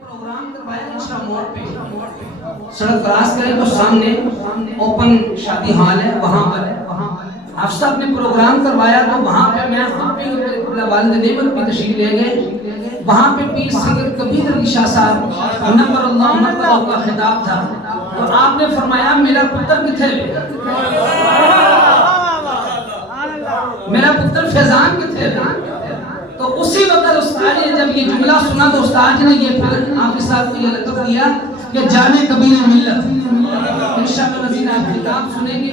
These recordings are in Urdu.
پروگرام کروایا اچھا موڑ پہ سڑک کراس کریں تو سامنے اوپن شادی حال ہے، وہاں پر حافظ صاحب نے پروگرام کروایا تو وہاں پہ میں والد نعمت کی تشریف لے گئے. وہاں پہ پیر سید کبیر علی شاہ صاحب نمبر اللہ مرتبہ کا خطاب تھا تو آپ نے فرمایا میرا پتر کتھے میرا پتر فیضان کتھے. تو اسی وقت استاد نے جب یہ جملہ سنا تو استاد نے یہ پھر حافظ صاحب کو یہ لطف دیا کہ جانے کبیر ملت. انشاءاللہ نظیر آپ کتاب سنیں گے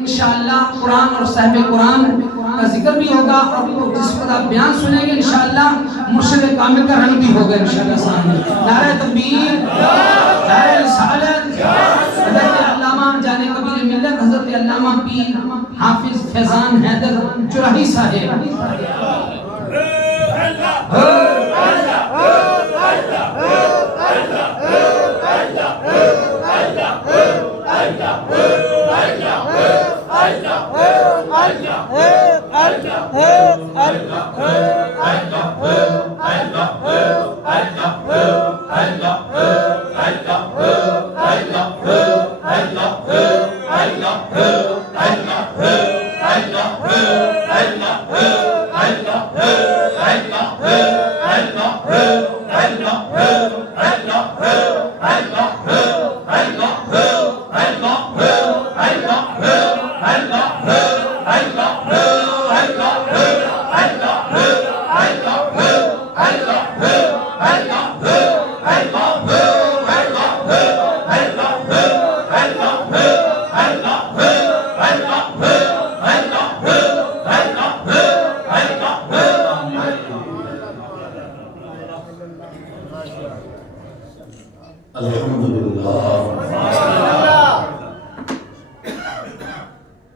انشاءاللہ قرآن اور صاحب قرآن کا ذکر بھی ہوگا اور جس وقت آپ بیان سنیں گے انشاءاللہ مرشد کامل کا رنگ بھی ہوگا انشاءاللہ سامنے. نعرہ تکبیر، نعرہ رسالت. حضرت علامہ جانے کبیر ملت حضرت علامہ پیر حافظ فیضان حیدر جرحی صاحب.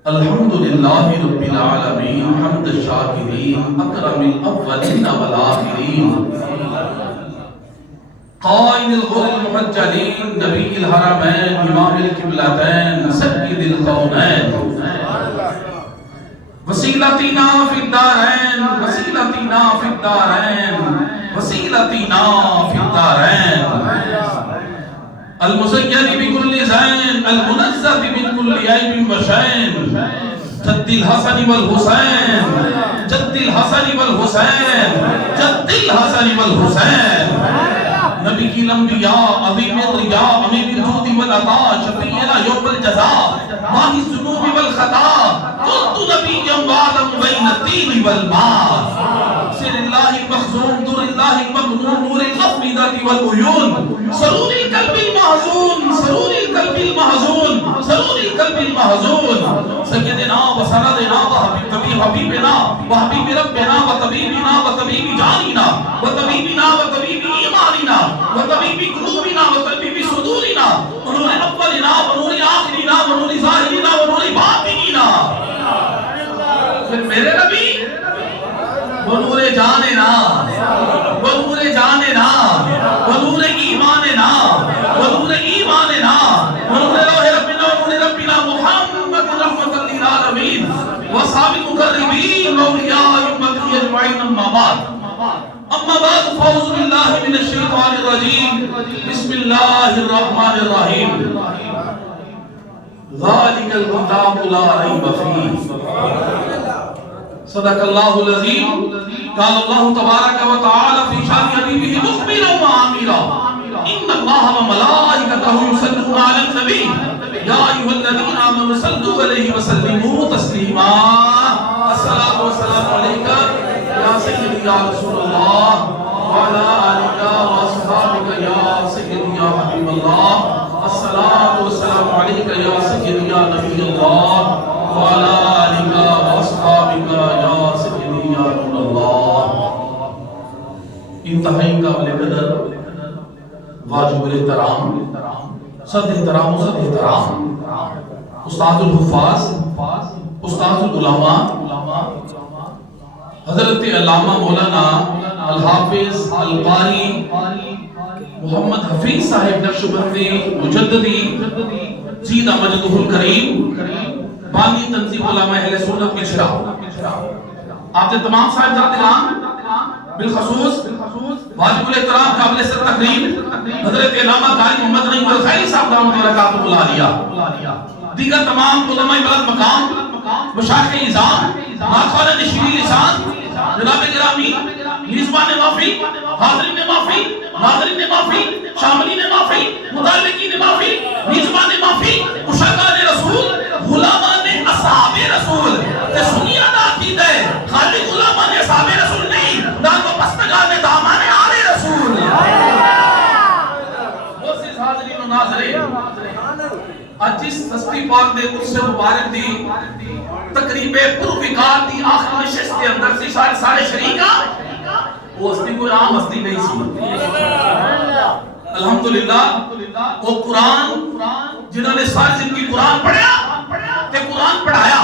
الحمدللہ رب العالمین حمد الشاکرین اکرم الاولین والآخرین قائد الغر المحجلین نبی الحرمین امام القبلتین سید القونین وسیلتنا فی الدارین وسیلتنا فی الدارین وسیلتنا فی الدارین المزین بكل زین المنزہ من كل عیب وشین جد الحسن والحسین جد الحسن والحسین جد الحسن والحسین نبی کی الانبیاء عظیم الرجاء امین الجود والعطاء شفیعنا یوم الجزاء ماہی الذنوب والخطا قلت نبی وعلم بین الدین والماء سر اللہ المخزوم در اللہ المقنون نور الافئدة والعیون سرور القلب المحزون سرور القلب المحزون سرور القلب المحزون سیدنا و سندنا و حبیبنا و حبیب ربنا و طبیبنا و طبیب جاننا و طبیبنا و طبیب ایماننا و طبیب قلوبنا و طبیب صدورنا و نور اولنا و نور آخرنا و نور ظاہرنا و نور باطننا. پھر میرے نبی وہ نور جاننا وہ نور جاننا وہ نور ایماننا وہ نور ایماننا وہ نور لوح ربنا و نور ربنا محمد رحمت للعالمین وصحاب المقربین واولیاء امتی اجمعین. اما بعد فاعوذ باللہ من الشیطان الرجیم بسم اللہ الرحمن الرحیم ذالک الکتاب لا ریب فیہ صدق اللہ العظیم. قال اللہ تبارک و تعالی فی شان حبیبہ مخبرا و عامرا ان اللہ و ملائکتہ یصلون علی النبی یا ایھا الذین آمنوا صلوا علیہ وسلموا تسلیما. الصلاۃ والسلام علیک یا سیدی یا رسول اللہ وعلی آلک و اصحابک یا سیدی یا حبیب اللہ. الصلاۃ والسلام علیک یا سیدی یا نبی اللہ وعلی آلک و اصحابک یا سیدی یا نور اللہ. انتہائی قابل قدر واجب الاحترام صد احترام و صد احترام استاد الحفاظ استاد العلماء حضرت علامہ مولانا الحافظ القاری محمد حفیظ صاحب نقشبندی مجددی زیدہ مجدہ الکریم بانی تنظیم علماء اہل سنت مشرا. آپ نے تمام صاحب ذات بالخصوص واجب الاحترام قابل تقریم حضرت علامہ قاری محمد نعیم الخیری صاحب دامت برکاتہ العالیہ، دیگر تمام علماء بلند مقام، مشایخ اعظام، ناخوان نشین لسان، جناب گرامی میزبان محفل، حاضرین محفل، ناظرین محفل، شاملین محفل، متعلقین محفل، میزبان محفل، عشاقان رسول، غلامان اصحاب رسول تے سنیا دا عقیدہ ہے خالی غلامان اصحاب رسول نہیں، نہ تو پستگان دامان آل رسول۔ موسیز حاضرین و ناظرین، آج اس تسبیح پاک دے اس سے مبارک دی تقریب پروفکار دی آخر نشست کے اندر سے سارے شریکہ وہ ہستی کوئی عام ہستی نہیں سی۔ الحمدللہ وہ قرآن جنہوں نے ساری زندگی قرآن پڑھا تے قرآن پڑھایا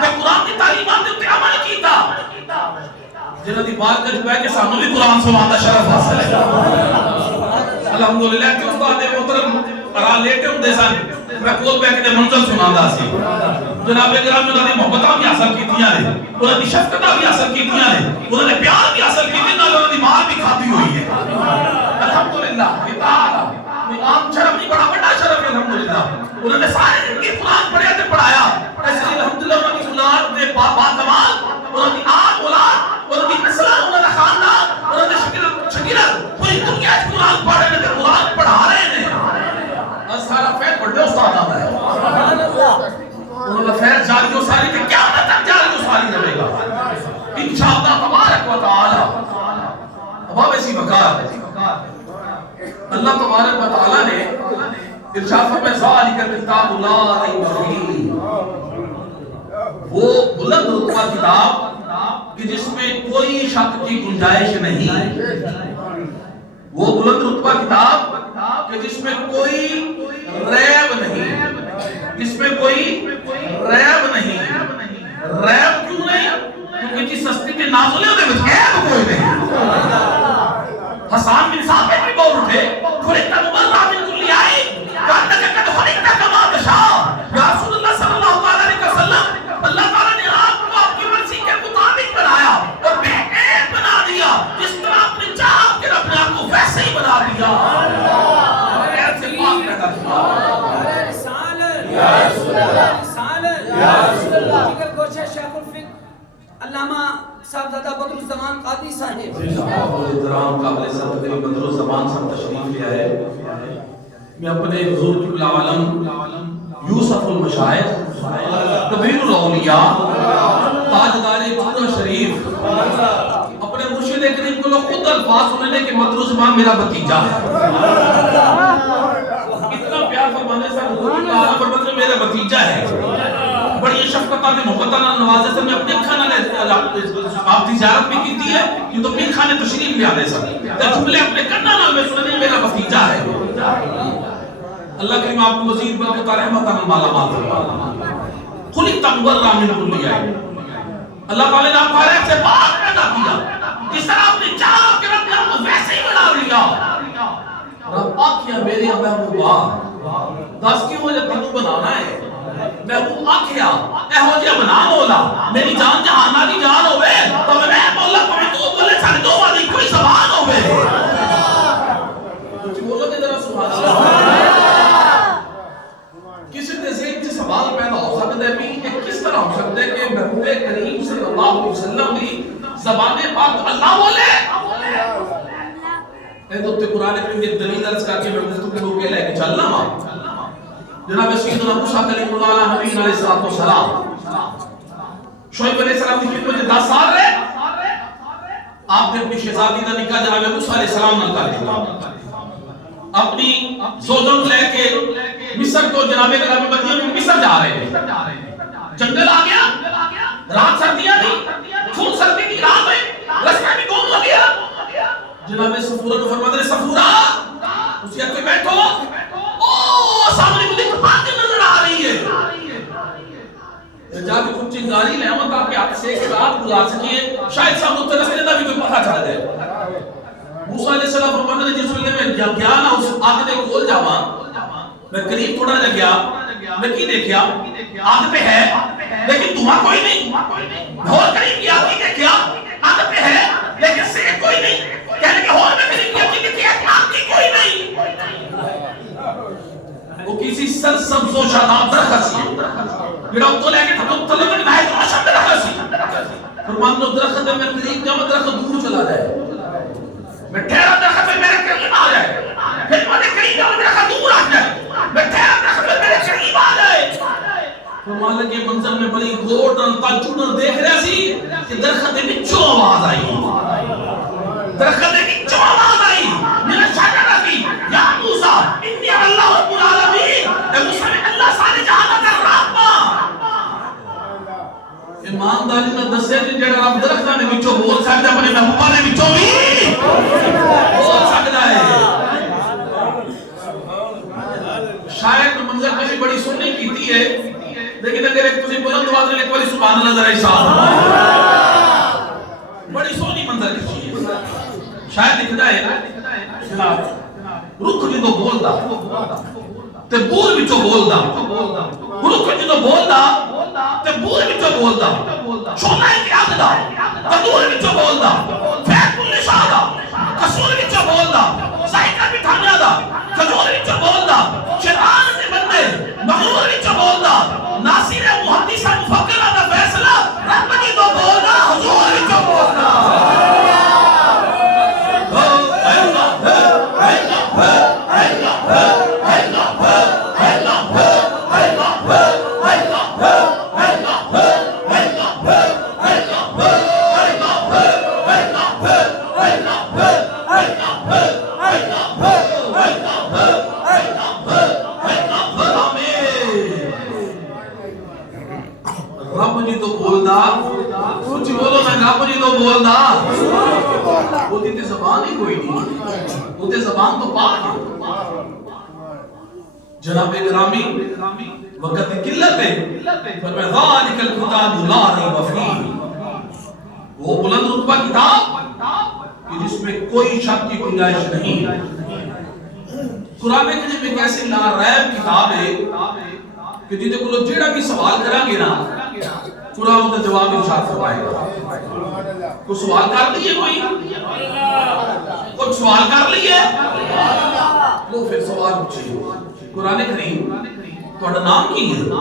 تے قرآن کی تعلیمات تے عمل کیتا، جنہوں نے بات کر پائے کہ سانوں بھی قرآن سنانے دا شرف حاصل ہے۔ الحمدللہ کہ استاد محترم قرآن لیتے ہوں دے سن میں کول بیٹھ کے منزل سناندا سی، جناب گرامی انہوں نے محبتاں بھی حاصل کیتیاں نے، انہوں نے شفقتاں بھی حاصل کیتیاں نے، انہوں نے پیار بھی حاصل کیتے، انہوں نے مار بھی کھاتی ہوئی ہے۔ الحمدللہ یہ عام شرف نہیں، بڑا بڑا شرف ہے الحمدللہ۔ انہوں نے سارے دن کی قرآن پڑھیا تے پڑھایا، ایسے الحمدللہ انہوں کی اولاد دے باکمال، انہوں کی آل اولاد، انہوں کی نسل، انہوں کا خاندان، انہوں نے شکیرت پوری دنیا سے قرآن پڑھ رہے ہیں، قرآن پڑھا رہے ہیں۔ سارا فیض بڑے استاد آتا ہے، انہوں نے فیض جاری و ساری کہ کیا تک جاری و ساری رہے گا انشاءاللہ تبارک و تعالی۔ اب ایسی وقار اللہ تبارک و تعالی نے ارشاد فرمایا ذالک کتاب لا ریب فیہ، وہ بلند رتبہ کتاب کہ جس میں کوئی شک کی گنجائش نہیں، وہ بلند رتبہ کتاب کہ جس میں کوئی ریب نہیں، جس میں کوئی ریب نہیں۔ ریب کیوں نہیں؟ کیونکہ جس ہستی کے نازلے ہوتے میں عیب کوئی نہیں۔ حسان بن ثابت بھی بول اٹھے خلقت مبرأ من کل عیب کانک قد خلقت کما تشاء، یا رسول اللہ صلی اللہ علیہ وسلم اللہ تعالیٰ نے آپ کو آپ کی مرضی کے مطابق بنایا اور بے عیب بنا دیا، جس طرح اپنے چاہت کے اپنے آپ کو ویسے ہی بنا دیا۔ عیب سے پاک پیدا کیا۔ یا رسول اللہ، یا رسول اللہ۔ جگر گوشہ شیخ الفقہ علامہ صاحبزادہ بدر الزمان قاضی صاحب احترام قابل صدر بدر الزمان صاحب تشریف لیا ہے۔ میں اپنے حضور قبلہ عالم یوسف المشائخ کبیر الاولیاء تاجدار پورا شریف اپنے مرشد کریم کو خود الفاظ سننے کہ بدر الزمان میرا بھتیجا ہے، اتنا پیار فرمانے سے حضور قبلہ عالم فرماتے ہیں میرا بھتیجا ہے، بڑی شفقتاں نے محبتاں نوازے سے میں اپنے کھانا نے آپ کی زیارت بھی کی ہے، یہ تو پیر خانے تشریف لے آنے سب تے جملے اپنے کنا نال میں سننے میرا بھتیجا ہے۔ اللہ کریم آپ کو مزید برکت اور رحمت عطا مالا مال فرمائے۔ خلقت مبرأ من کل عیب، اللہ تعالی نے آپ کو عیب سے پاک پیدا کیا، جس طرح آپ نے چاہا کہ رب نے آپ کو ویسے ہی بنا لیا۔ رب آکھیا میرے محبوبا دس کیوں مجھے تینوں بنانا ہے، محبوب آکھیا اہو جہا بنا مولا میری جان جہانا دی جان ہوئے تو میں مولا پہ تو بولے سارے دو والی کوئی زبان ہوئے۔ بولو کہ ذرا سبحان اللہ۔ کسی نے ذہن سے سوال پیدا ہو سکتا ہے بھی کہ کس طرح ہو سکتا ہے کہ محبوب کریم صلی اللہ علیہ وسلم کی زبان پاک اللہ بولے؟ اے تو قرآن کریم کی دلیل عرض کر کے میں گفتگو کے لے کے چلنا ماں جناب سیدنا موسیٰ کلیم اللہ علیہ نبی علیہ السلام شعیب علیہ السلام کی خدمت میں 10 سال رہے، آپ نے اپنی شہزادی کا نکاح جناب موسیٰ علیہ السلام نے کر دیا، اپنی زوجن لے کے مصر کو جناب نبی مدینہ میں مصر جا رہے ہیں، جنگل آ گیا، رات سردیاں تھی، خون سردی کی رات ہے، رستے میں گم ہو گیا، جناب سفورہ نے فرمایا سفورہ اسی کوئی بیٹھو، سامنے مجھے آگ نظر آ رہی ہے، جا کے کچھ چنگاری لے آؤں تاکہ آپ سے ایک رات گزار سکیے، شاید سامنے اتنے رستے کا بھی کوئی پتہ چل جائے۔ موسیٰ علیہ السلام فرماتے ہیں جس ویلے میں گیا نا اس آگ دے کول جاواں، میں قریب تھوڑا جا گیا، میں کی دیکھیا آگ پہ ہے لیکن دھواں کوئی نہیں، اور قریب گیا کی دیکھیا آگ پہ ہے لیکن سے کوئی سبز و شاداب درخت سی جڑا تو لے کے تھک تلک نہایت روشن درخت سی فرمان لو درخت میں قریب جاؤ درخت دور چلا جائے میں ٹھہرا درخت میں میرے قریب آ جائے پھر میں قریب جاؤ درخت دور آ جائے میں ٹھہرا درخت میں میرے قریب آ جائے فرمان لگے منظر میں بڑی غور اور تعجب دیکھ رہا سی کہ درخت میں وچوں آواز آئی درخت میں وچوں آواز آئی میرا شاگرد کی یا موسیٰ انی اللہ رب العالمین اے موسیٰ میں اللہ سارے جہاں کا رب ایمانداری نہ دسے جی جڑا رب درختاں دے وچوں بول سکدا اپنے محبوباں دے وچوں بھی بول سکدا ہے شاید منظر کشی بڑی سنی کیتی ہے لیکن اگر ایک تسی بلند آواز میں ایک باری سبحان اللہ ذرا اشارہ بڑی سونی منظر کشی ہے شاید دکھدا ہے جناب رخ جدوں بولدا تے بول وچوں بولدا رخ جدوں بولدا تے بول وچوں بولدا چھونا ہے کہ آگدا تدور وچوں بولدا پھیک کل نشادا قصور وچوں بولدا ذائقہ بٹھانا دا کھجور وچوں بولدا شیطان دے بندے مغرور وچوں بولدا ناصر محدث مفکر دا فیصلہ رب دی تو بولدا حضور وچوں بولدا رب جی تو بولدا سچ بولو نا رب جی تو بولدا وہ تے زبان ہی کوئی نہیں وہ تے زبان تو پاک ہے جناب گرامی وقت کی قلت ہے فرمایا ذالک الکتاب لا ریب فیہ وہ بلند رتبہ کتاب کہ جس میں کوئی شک کی گنجائش نہیں قرآن کریم ایک ایسی لا ریب کتاب ہے کہ جیتے کو لوگ جیڑا بھی سوال کرا گے نا قرآن کا جواب ارشاد فرمائے گا کوئی سوال کر لیے کوئی سوال کر لیے لو پھر سوال پوچھئے قرآن کریم تو نام کی ہے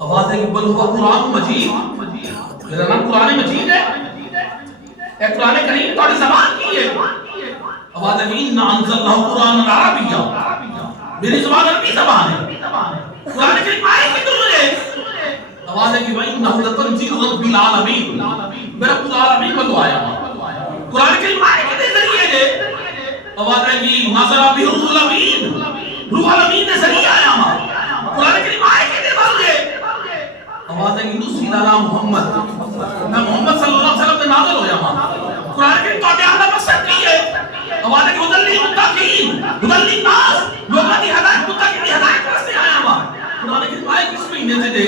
آواز ہے کہ بل ہوا قرآن مجید میرا نام قرآن مجید ہے اے قرآن کریم تو زبان کی ہے آواز ہے کہ انہا انزل اللہ قرآن عربیہ میری زبان عربی زبان ہے قرآن کریم آئے کی دور ہے آواز ہے کہ وَإِنَّهُ لَتَنزِيلُ رَبِّ الْعَالَمِينَ میرا پورا عالمین کو دعایا قرآن کریم آئے کے ذریعے ہے آواز ہے کہ نظر بھی روح الامین روح الامین نے ذریعہ آیا قرآن کریم آئے کے ذریعے آواز ہے کہ نُزِّلَ عَلَى محمد میں محمد صلی اللہ علیہ وسلم نے نازل ہویا قرآن کریم تو اعلیٰ مقصد کی ہے آواز ہے کہ هُدًى لِّلْمُتَّقِينَ هُدًى لِّلنَّاسِ لوگوں کی ہدایت متقین کی ہدایت راستے آیا قرآن کریم آئے کس مہینے سے دے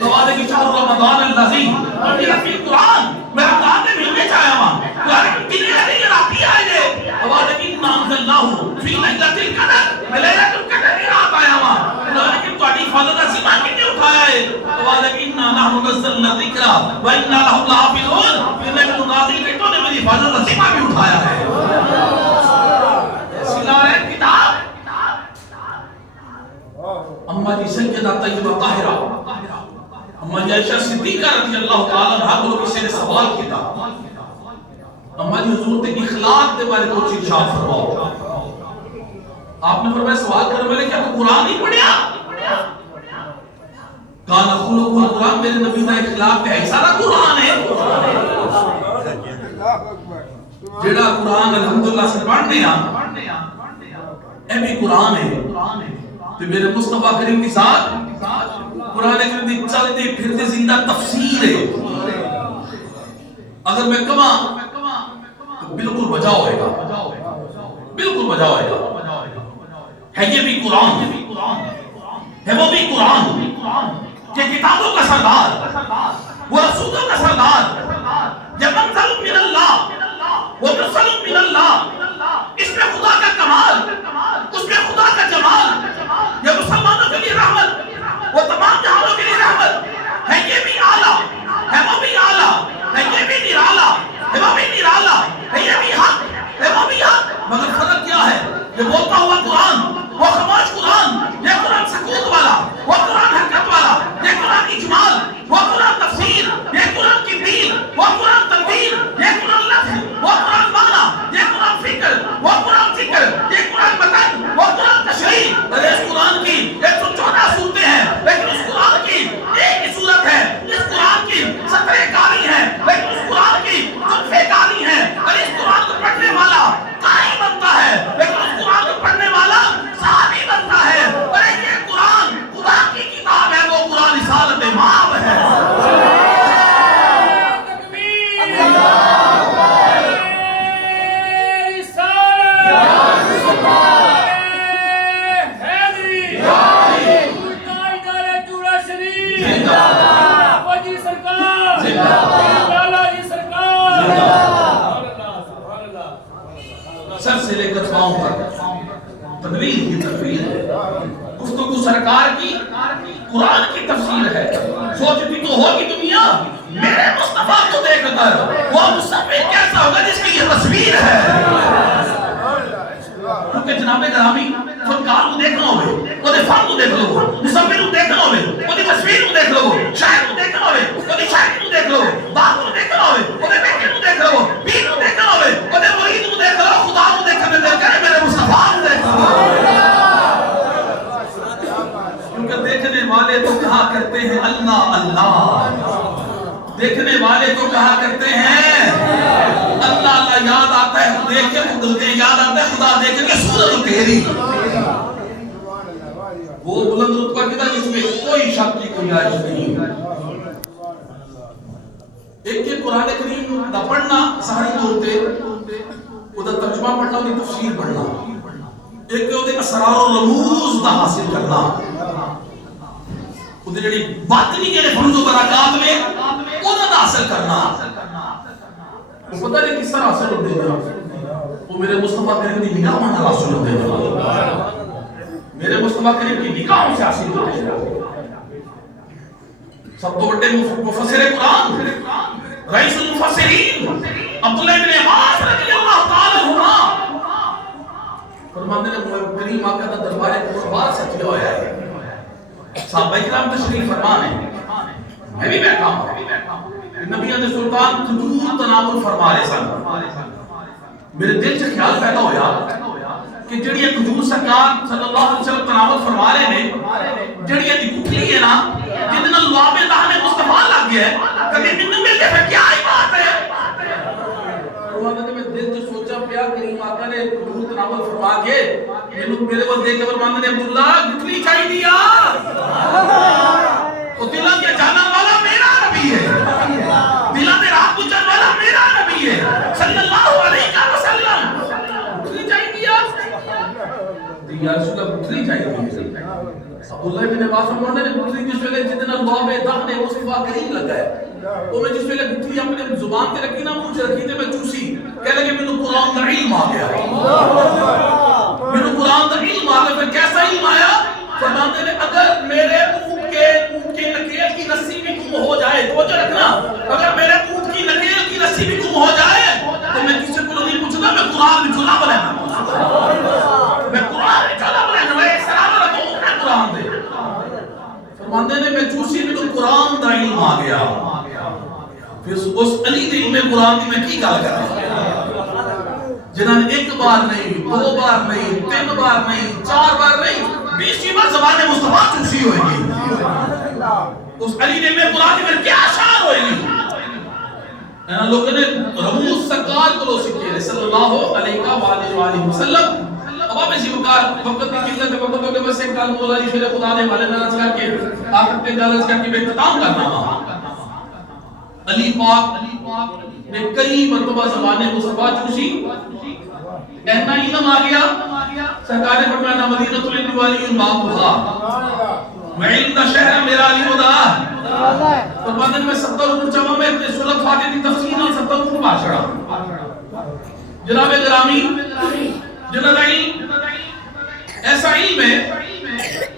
آواز ہے کہ شہر رمضان الذی انزل فیہ القرآن میں رمضان کے مہینے سے آیا قرآن کریم کتنے دن راتی آئے دے آواز ہے کہ انا انزلناہ فی لیلۃ القدر میں لیلۃ القدر کی رات آیا قرآن کریم تہاڈی حفاظت کا ذمہ کنے اٹھایا ہے آواز ہے کہ انا نحن نزلنا الذکر و انا لہ لحافظون کہ میں نے نازل کی تو نے میری حفاظت کا ذمہ بھی اٹھایا ہے ایسی لا ہے کتاب اما جی سیدہ طیبہ طاہرہ اما جی عائشہ صدیقہ رضی اللہ تعالیٰ عنہ کو کسی نے سوال کیا اما جی حضور تے اخلاق دے بارے کو چیز ارشاد فرماؤ آپ نے فرمایا سوال کرنے والے کیا تو قرآن نہیں پڑھیا کانا خلق القرآن میرے نبی کا اخلاق ہے سارا قرآن ہے جیڑا قرآن الحمدللہ سے پڑھنے اے بھی قرآن ہے تو میرے مصطفیٰ کریم کی ساتھ قرآن کریم دی چلتے پھرتے زندہ تفسیر ہے اگر میں کما تو بالکل بجا ہوئے گا بالکل بجا ہوئے گا ہے یہ بھی قرآن ہے وہ بھی قرآن کہ کتابوں کا سردار وہ رسولوں کا سردار یہ منزل من اللہ وہ رسول من اللہ اس میں خدا کا کمال اس میں خدا کا جمال یہ مسلمانوں کے لیے رحمت وہ تمام جہانوں کے لیے رحمت ہے یہ بھی اعلیٰ ہے وہ بھی اعلیٰ ہے یہ بھی نرالا ہے وہ بھی نرالا ہے یہ بھی حق ہے وہ بھی حق مگر فرق کیا ہے یہ بولتا ہوا قرآن وہ خاموش قرآن یہ سر سے لے کر پاؤں تک تنویر کی تنویر ہے، گفتگو سرکار کی قرآن کی تفسیر ہے. سوچتی تو ہوگی دنیا میرے مصطفیٰ کو دیکھ کر وہ مصطفیٰ کیسا ہوگا جس کی یہ تصویر ہے. کیونکہ جناب گرامی فنکار کو دیکھنا ہوئے، وہ دے فن کو دیکھ لو، مصور کو دیکھنا ہوئے، وہ دے تصویر کو دیکھ لو، شاعر کو دیکھنا ہوئے، وہ دے شاعر کو دیکھ لو، باپ کو دیکھنا ہوئے، وہ دے بیٹے کو دیکھ لو، پیر کو دیکھنا ہوئے، وہ دے مرید کو دیکھ لو، خدا کو دیکھنے دے کرے میرے مصطفیٰ کو دیکھ لو. کیونکہ دیکھنے والے تو کہا کرتے ہیں اللہ اللہ، دیکھنے والے کو کہا کرتے ہیں اللہ اللہ. یاد آتا ہے دیکھ کے مدلتے یاد آتا ہے خدا دیکھ کے صورت تیری. وہ بلند رتبہ کتا جس میں کوئی شک کی گنجائش نہیں. ایک کے قرآن کریم دا پڑھنا ساری دور تے وہ دا ترجمہ پڑھنا وہ دی تفسیر پڑھنا، ایک کے وہ دے اسرار و رموز دا حاصل کرنا، وہ دے جڑی باطنی کے فنز و برکات میں وہ دا حاصل کرنا. وہ پتہ نہیں کس طرح حاصل ہوتے ہیں، وہ میرے مصطفیٰ کریم کی نگاہ میں حاصل ہوتے ہیں، میرے مصطفیٰ کریم کی نگاہوں سے حاصل ہوتے ہیں. سب تو بڑے مفسر قرآن رئیس المفسرین عبداللہ بن عباس رضی اللہ تعالی عنہ فرماتے ہیں کریم آقا کا دربار قربان سچ ہویا ہے. صحابہ کرام تشریف فرمان ہے، میں بھی بیٹھا ہوں، نبی علیہ سلطان کھجور تناول فرما رہے سن. میرے دل سے خیال پیدا ہویا کہ جڑی یہ کھجور سرکار صلی اللہ علیہ وسلم تناول فرما رہے ہیں، جڑی یہ گٹھلی ہے نا جتنا لواب دہنے مصطفیٰ لگ گیا ہے، کبھی من مل کے کیا ہی بات ہے. میں دل سے سوچا پیا کریم آقا نے کھجور تناول فرما کے میرے کو دیکھ کر فرماتے ہیں عبداللہ گٹھلی چاہی دیا، وہ دلہ کے جانا والا میرا نبی ہے، دلہ دے راہ پوچھن والا میرا نبی ہے صلی اللہ علیہ وسلم. گٹھلی چاہی دیا یا رسول اللہ گٹھلی چاہی دیا. عبداللہ بن عباس فرماتے ہیں گٹھلی جس ویلے جتنا لواب دہنے مصطفیٰ کریم لگا ہے وہ میں جس ویلے گٹھلی اپنے زبان تے رکھی نا منہ چ رکھی تے میں چوسی کہہ لگے مینوں قرآن دا علم آ گیا، مینوں قرآن دا علم آ گیا. پھر کیسا علم آیا؟ فرماتے ہیں اگر میرے اونٹ کے نکیل کی رسی بھی گم ہو جائے، توجہ رکھنا، اگر میرے اونٹ کی نکیل کی رسی بھی گم ہو جائے تو میں کسی کو نہیں پوچھتا، میں قرآن میں جھولا بنانا، میں قرآن میں جھولا بنانا، میں سلام علیکم میں قرآن دے. فرماتے ہیں میں چوسی میں تو قرآن دا علم آ گیا. پھر اس علی دے علم قرآن دی میں کی گل کرا جنہاں نے ایک بار نہیں، دو بار نہیں، تین بار نہیں، چار بار نہیں، 20 بار زبان مصطفیٰ چوسی ہوئے گی. اس علی دے علم قرآن دی میں کیا اشعار ہوئے گی. لوگوں نے رموز سرکار کو لو سکھے صلی اللہ علیہ وآلہ وسلم. اب آپ اسی وقت وقت کی قلت ہے، وقت ہوگے بس ایک کال مولا علی شیر خدا دے والے نرز کر کے آخر کے جالز کر کے بے اختتام کرنا ہوا. علی پاک نے کئی مرتبہ زبان مصطفیٰ چوسی، اتنا علم آ گیا سرکار نے فرمایا مدینہ العلم والی بابھا، میں علم دا شہر ہے میرا علی خدا. فرماتے ہیں میں 70 اونٹ جمع میں سورۃ فاتحہ کی تفسیر اور 70 اونٹ باشڑا. جناب گرامی جناب علم ایسا علم ہے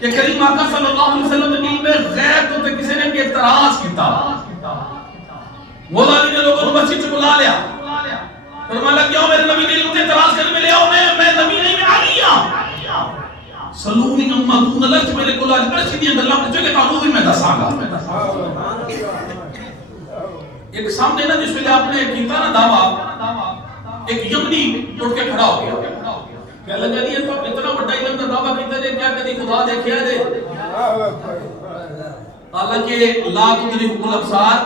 کہ کریم آقا صلی اللہ علیہ وسلم نے علم غیب تو کسی نے اعتراض کیتا. مولا علی نے لوگوں کو مسجد سے بلا لیا، فرمایا کیوں میرے نبی نے علم اعتراض کرنے میں لیا ہوں، میں نبی نہیں میں علی ہوں. سلونی اما دون لرچ میرے کو لاج پر سیدھی اندر اللہ پچھو کہ تعلق بھی میں دسا گا. ایک سامنے نا جس میں آپ نے کیتا نا دعویٰ، ایک یمنی اٹھ کے کھڑا ہو گیا، کہہ لگا نہیں ہے تو اتنا بڑا علم کا دعویٰ کیتا ہے کیا کدی خدا دیکھیا ہے دے. حالانکہ لا تدرکہ الابصار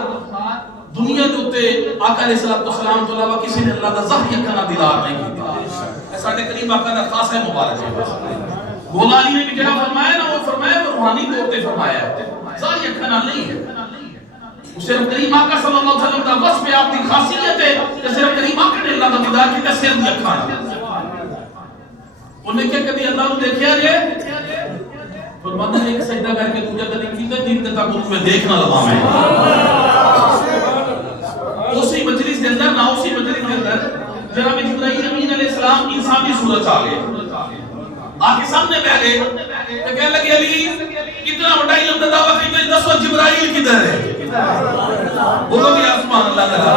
دنیا کے اوتے آقا علیہ السلام تو علاوہ کسی نے اللہ کا ظاہری اکھاں دیدار نہیں کیتا. ساڈے کریم آقا کا خاص ہے مبارک ہے. مولا علی نے بھی جہاں فرمایا نا وہ فرمایا وہ روحانی طور پہ فرمایا ہے، ظاہری اکھاں نہیں ہے. صرف کریم آقا صلی اللہ علیہ وسلم کا وصف آپ کی خاصیت ہے کہ صرف کریم آقا نے اللہ کا دیدار کیتا صرف دی اکھاں. انہیں کیا کبھی اللہ کو دیکھیا جائے؟ فرماتے ہیں ایک سجدہ کر کے دوجا کدی کیتا دین تے تک میں دیکھنا لگا میں. جناب جبرائیل امین علیہ السلام انسانی صورت آ گئے، آگے سامنے بیٹھ گئے تو کہنے لگے علی کتنا بڑا علم کا دعویٰ کی تجھے دسو جبرائیل کدھر ہے؟ بولو بھی سبحان اللہ تعالیٰ،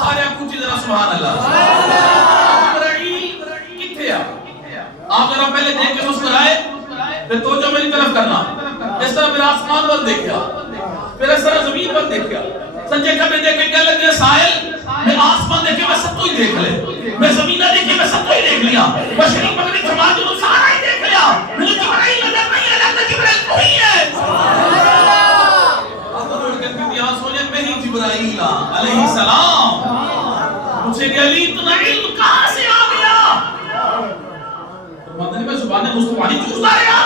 سارے آپ کچھ ذرا سبحان اللہ۔ جبرائیل کتھے آپ ذرا پہلے دیکھ کے مسکرائے، پھر توجہ میری طرف کرنا، اس طرح میرا آسمان پر دیکھا، پھر اس طرح زمین پر دیکھا، سنجے کبھی دیکھے کہنے لگے سائل میں آسمان دیکھے میں سب تو ہی دیکھ لے، میں زمینہ دیکھے میں سب تو ہی دیکھ لیا، مشرق مغرب شمال جنوب سارا ہی دیکھ لیا، مجھے جبرائیل نظر نہیں ہے، لگتا جبرائیل تو ہی ہے۔ آپ کو کہتے ہیں یہاں سونے میں ہی جبرائیل علیہ السلام، مجھے کہ علی اتنا علم کہاں سے آ گیا؟ مدنی میں زبان مصطفیٰ نہیں چوزتا رہا۔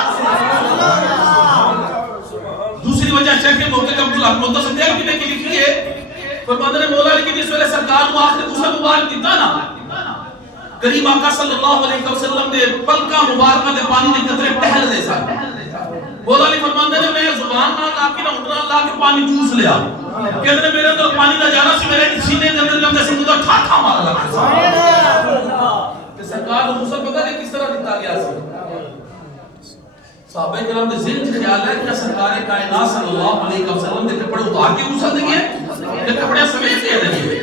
دوسری وجہ شیخ محقق عبدالحق منتصر دیکھ کی لکھی ہے، فرماتے ہیں مولا لیکن اس ویلے سرکار کو آخر غسل مبارک دیتا نا، قریب آقا صلی اللہ علیہ وسلم دے پلکا مبارکہ دے پانی دے قطرے پہل دے سا، مولا علی فرماتے ہیں میں زبان نہ لا کے نہ اٹھنا لا کے پانی چوس لیا، کہتے ہیں میرے اندر پانی نہ جانا سی، میرے سینے کے اندر جب جیسے مجھے ٹھاٹھا مارا لگا کہ سرکار کو غسل پتہ نہیں کس طرح دیتا گیا سی۔ صحابہ کرام دے ذہن سے خیال ہے کہ سرکار کائنات صلی اللہ علیہ وسلم دے کپڑے اتار کے غسل دیں گے، یہ کپڑے سمیت دے دیں گے۔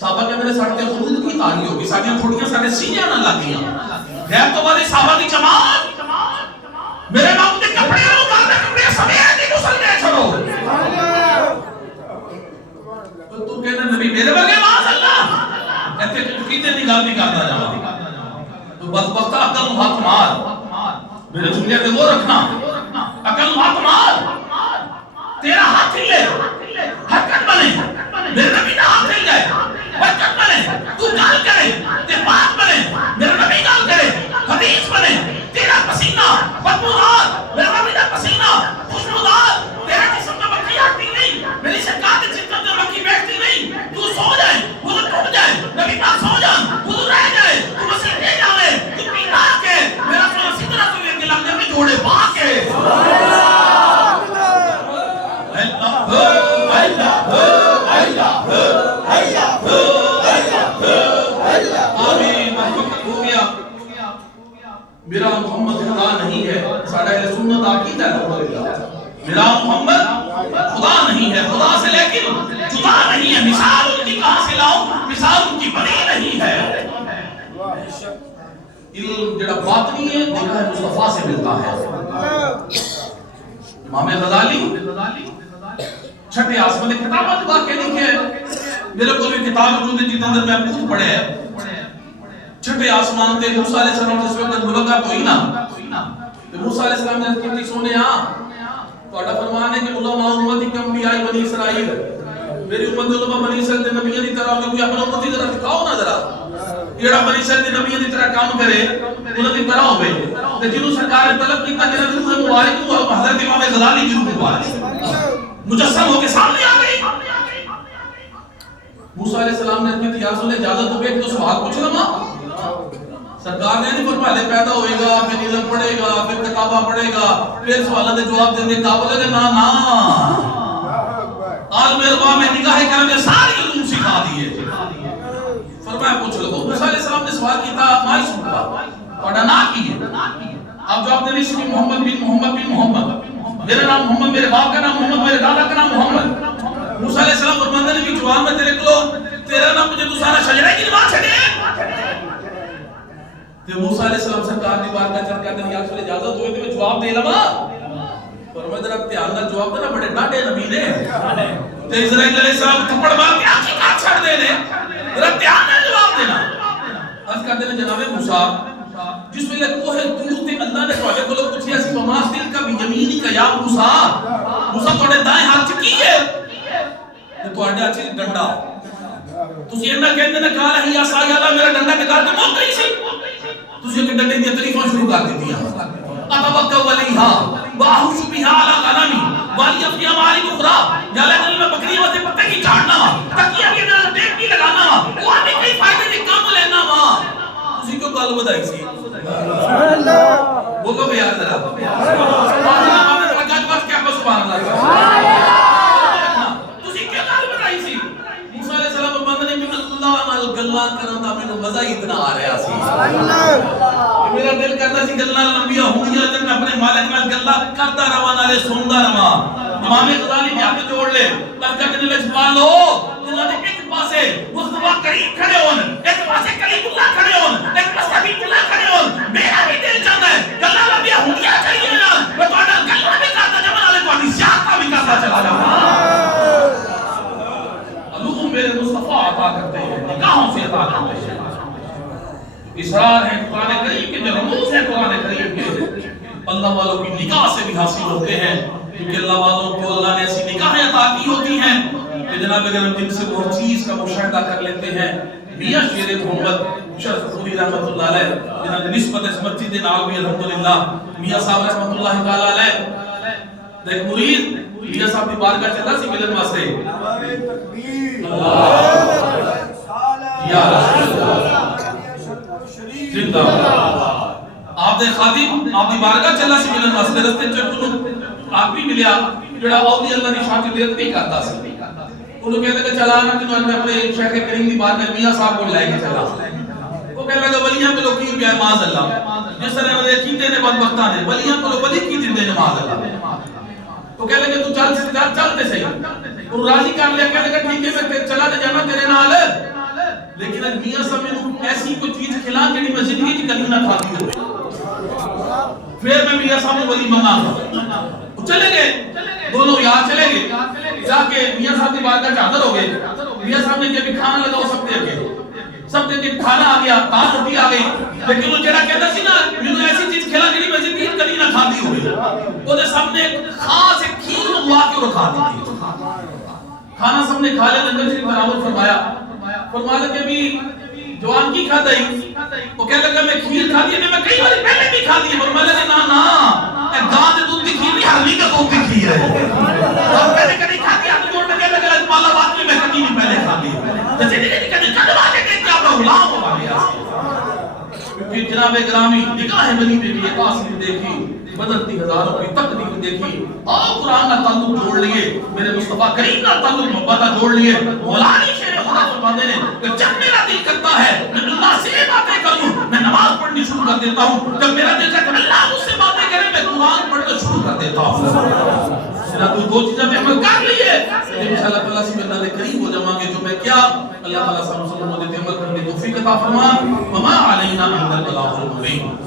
صحابہ کے میرے ساڑھتے خرود کی تاری ہوگی، ساڑھیاں تھوڑیاں ساڑھے سینیاں نہ لگیاں، غیب تو بعد صحابہ کی جماعت میرے باپ دے کپڑے اتار دے، کپڑے سمیت دے غسل دے چھڑو۔ تو کہنے نبی میرے بغیر معاذ اللہ کہتے ہیں کیتے نگاہ بھی کرتا جانا، تو بدبختہ عقل ہاتھ مار، میرے جملے پہ وہ رکھنا، عقل ہاتھ مار، تیرا ہاتھ ہلے، حرکت بنے، میرے نبی نہ ہاتھ ہل جائے، حرکت بنے، تو گال کرے، تے بات بنے، میرے نبی گال کرے، حدیث بنے، تیرا پسینہ بدبودار، میرے نبی کا پسینہ خوشبودار، تیرا جسم میں مکھی آتی نہیں، میری سرکار کے جسم میں مکھی بیٹھتی نہیں، تو سو جائے، وہ ٹوٹ جائے، نبی پاک سو جائے، وہ رہ جائے، تو مسیح دے جاوے، تو پینا کے میرا سونا سدرہ تو یہ لگنے میں جوڑے پاک ہے۔ میرا محمد خدا نہیں ہے، ساڑھا اہل سنت عقیدہ ہے، میرا محمد خدا نہیں ہے، خدا سے لیکن جدا نہیں ہے، مثال ان کی کہاں سے لاؤں، مثال ان کی بنی نہیں ہے۔ علم جڑا باطنی ہے نگاہ مصطفیٰ سے ملتا ہے۔ امام غزالی چھٹے آسمان نے کتابت واقع لکھے، میرے کو بھی کتاب موجود ہے جتنے اندر میں خود پڑھے ہیں، چھٹے آسمان تے موسیٰ علیہ السلام جس وقت ملاقات ہوئی نا، موسیٰ علیہ السلام نے کہا سونے تو اڈا فرمان ہے کہ علماء امتی کے انبیاء بنی اسرائیل، میری امت علماء بنی اسرائیل دے نبیوں دی طرح ہوگی، اپنا امتی ذرا دکھاؤ نا ذرا، یہ بنی اسرائیل دے نبیوں دی طرح کام کرے، انہوں دی طرح ہوئے، کہ جنہوں سرکار نے طلب کیتا جنہوں نے روح مبارک ہوا، حضرت امام غزالی کی روح مبارک مجسم ہو کے سامنے آ گئی۔ موسیٰ علیہ السلام نے کہا یا رسول اجازت ہو گئی تو سوال پوچھ لما، سرکار نے نہیں فرمایا پیدا ہوئے گا، پھر علم پڑھے گا، پھر کتابہ پڑھے گا، پھر سوالہ دے جواب دیں گے، قابل ہے نا نا عالم ارواح میں نگاہ کرم نے ساری علوم سکھا دیئے، فرمایا پوچھ لگو۔ موسیٰ علیہ السلام نے سوال کیتا مائی سنتا پڑھا نہ کیے، اب جواب دینے سے محمد بن محمد، میرا نام محمد، میرے باپ کا نام محمد، میرے دادا کا نام محمد۔ موسیٰ علیہ السلام فرماتے ہیں کہ جوان میں تیرے کلو تیرا نام مجھے تو سارا شجرہ کی نماز چھڑے، تو موسیٰ علیہ السلام سرکار نے بار کا چل کہتے ہیں یا رسول اجازت ہوئے تو میں جواب دے لما، فرمایا ذرا دھیان نہ جواب دینا، بڑے ڈاڈے نبی نے، تو اسرائیل علیہ السلام تھپڑ مار کے آنکھیں کاٹ چھڑ دینے، ذرا دھیان نہ جواب دینا۔ عرض کرتے ہیں جناب موسیٰ جس میں کوہ طور تے اللہ نے توڑے کو لوگ پوچھے اسی وماس دل کا بھی یمینی کا یا موسیٰ توڑے دائیں ہاتھ چکی ہے، تو توڑے اچھی ڈنڈا، تُسی انہا کہتے ہیں کہا رہی یا سائی اللہ میرا ڈنڈا کے کارتے موت نہیں سی، تُسی ایک ڈنڈے دیا طریقوں شروع کر دیتی ہیں اتوقع ولیہا واہوش بیہا علا غنمی والی اپنی ہماری مخرا یا لیکن میں بکری واسے پتے کی چاڑنا تکیہ بھی میرا دیکھ بھی لگانا وہ آنے کئی فائدے دی کام لینا ماں، تُسی کیوں کال بدائی سی بولو بھی یاد ذرا سبحان اللہ، تُسی کیوں کال بدائی سی؟ موسیٰ علیہ السلام فرماتے ہیں کہ اللہ نال گلاں کرن دا مینوں مزہ ہی اتنا آ رہا سی میرا دل کرتا سی گلاں لمبیاں ہوندیاں تے میں اپنے مالک نال گلاں کردا رہواں نالے سندا رہواں امام غزالی نے ہاتھ جوڑ لے ترجمہ کرنے لگے پالو جنہاں دے ایک پاسے مصطفی کریم کھڑے ہون ایک پاسے کلیم اللہ کھڑے ہون ایک پاسے حبیب اللہ کھڑے ہون میرا بھی دل چاہتا ہے گلاں لمبیاں ہوندیاں چاہیے نا میں تہاڈا گلاں بھی کردا جاواں نالے تہاڈی زیارت بھی کردا چلا جاواں میرے مصطفیٰ عطا کرتے ہیں نکاحوں سے عطا کرتے ہیں اسرار ہے قرآن کریم کے جو رموز ہیں قرآن کریم کے اللہ والوں کی نکاح سے بھی حاصل ہوتے ہیں کیونکہ اللہ والوں کو اللہ نے ایسی نکاحیں عطا کی ہوتی ہیں کہ جناب اگر ہم جن سے وہ چیز کا مشاہدہ کر لیتے ہیں میاں شیر محمد شرف خوری رحمت اللہ علیہ جنہاں کی نسبت اس مسجد نالوی الحمدللہ میاں صاحب رحمت اللہ تعالی علیہ دیکھ مرید میاں صاحب کی بارگاہ چلا سی ملن واسطے یا رسول اللہ زندہ آپ دے خادم آپ دی بارگاہ چلا سی ملن واسطے رستے چکلوں آپ بھی ملیا جڑا اولی اللہ نے شاہ کی بیعت نہیں کرتا سی انہوں کہتے کہ چلا نا جنہوں نے اپنے شیخ کریم دی بارگاہ میاں صاحب کو لائے کے چلا وہ کہنے لگا ولیاں پہ لوگ کی بیائے معاذ اللہ جس طرح نے کیتے نے بدبختہ نے ولیاں پہ لوگ ولی کی دن دے معاذ اللہ تو کہنے لگے تو چلتے صحیح اور راضی کر لیا کہنے لگا ٹھیک ہے میں چلا دے جانا تیرے نال لیکن اگر میاں صاحب میں ایسی کوئی چیز کھلا جڑی میں زندگی کی کبھی نہ کھاتی ہو پھر میں میاں صاحب کو ولی منگا چلے گئے دونوں یہاں چلے گئے جا کے میاں صاحب کی بارگاہ چادر ہو گئے میاں صاحب نے جب کھانا لگا وہ سب دے کے سب دے کے کھانا آ گیا دال روٹی آ گئی لیکن وہ جڑا کہتا سی نا مینوں ایسی چیز کھلا جڑی میں زندگی کبھی نہ کھاتی ہوئے وہ دے سامنے خاص ایک کھیر منگوا کے رکھا دی تھی کھانا سب نے کھا لیا نبی شریف برابر فرمایا فرمایا کہ بھی جوان کی کھاتا ہی وہ کہنے لگا میں کھیر کھا دی میں کئی بار پہلے بھی کھا دی فرمایا کہ نا نا اے گاں دے دودھ کی کھیر نہیں ہرنی کا دودھ کی کھیر ہے اور پہلے کبھی کھا دی ہاتھ جوڑ میں کہنے لگا مالا بات میں کبھی نہیں پہلے کھا دی تو جیسے کہ کبھی کدوا کے کہ آپ غلام ہو گیا کیونکہ جناب گرامی نگاہ بنی بیٹی قاسم دیکھی بدلتی ہزاروں کی تقدیر دیکھی اور قرآن کا تعلق جوڑ لیے میرے مصطفیٰ کریم کا تعلق محبت جوڑ لیے مولانا شیر خدا فرماتے ہیں کہ جب میرا دل کرتا ہے میں اللہ سے باتیں کروں میں نماز پڑھنی شروع کر دیتا ہوں جب میرا دل کرتا ہے اللہ مجھ سے باتیں کرے میں قرآن پڑھنا شروع کر دیتا ہوں سنا تو دو چیزیں پہ عمل کر لیے انشاءاللہ تعالیٰ سے میں اللہ قریب ہو جاؤں گے جو میں کیا اللہ تعالیٰ صلی اللہ علیہ وسلم عمل کرنے توفیق عطا فرما وما علینا الا البلاغ المبین